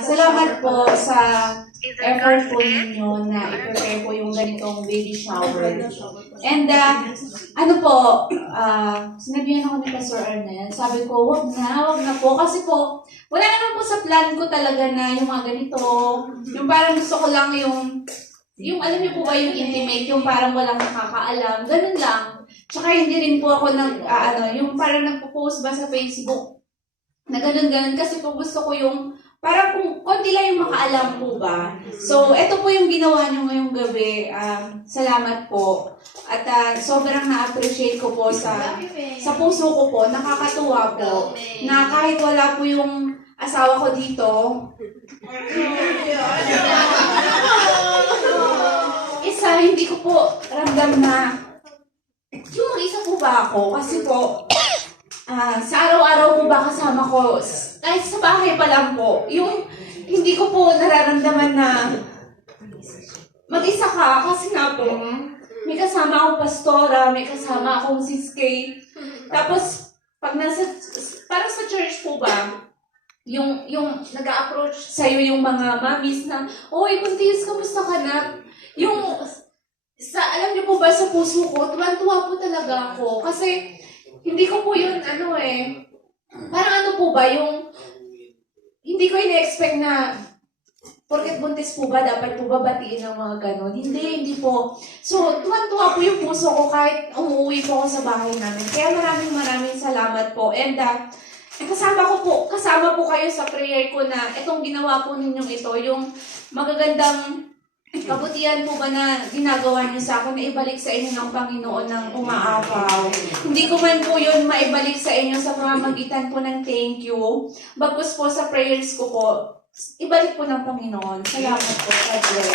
Salamat po sa effort po ninyo na i-prepare po yung ganitong baby shower. And ano po, sinabihan ako ni Pastor Arnel, sabi ko, wag na po. Kasi po, wala naman po sa plan ko talaga na yung mga ganito. Yung parang gusto ko lang yung alam niyo po ba yung intimate, yung parang walang nakakaalam, ganun lang. Tsaka hindi rin po ako yung parang nagpo-post ba sa Facebook na ganun-ganun. Kasi po gusto ko yung parang kung konti lang yung makaalam po ba. So, ito po yung ginawa nyo ngayong gabi. Salamat po. At sobrang na-appreciate ko po sa puso ko po. Nakakatuwa po. Na kahit wala po yung asawa ko dito, hindi ko po ramdam na yung mag-isa po ba ako. Kasi po, sa araw-araw po ba kasama ko, kahit sa bahay pa lang po, yung hindi ko po nararamdaman na mag-isa ka. Kasi nga po, may kasama akong pastora, may kasama akong sis Kay. Tapos, pag parang sa church po ba, yung nag-a-approach sa'yo yung mga mamis na, "Oy, Kuntis, kamusta ka na?" Alam niyo po ba, sa puso ko, tuwan-tuwa po talaga ako. Kasi, hindi ko po yun, parang po ba, hindi ko ina-expect na, porket buntis po ba, dapat po ba batiin ng mga ganon? Hindi po. So, tuwan-tuwa po yung puso ko kahit umuwi po ako sa bahay namin. Kaya maraming salamat po. And, kasama po kayo sa prayer ko na itong ginawa po ninyong ito, yung magagandang kabutihan po ba na ginagawa niyo sa akin na ibalik sa inyo ng Panginoon ng umaapaw. Hindi ko man po yun maibalik sa inyo sa pamamagitan po ng thank you. Bagkus po sa prayers ko po, ibalik po ng Panginoon. Salamat po. God bless.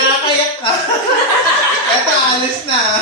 Nakakayak ka. Eto, alis na.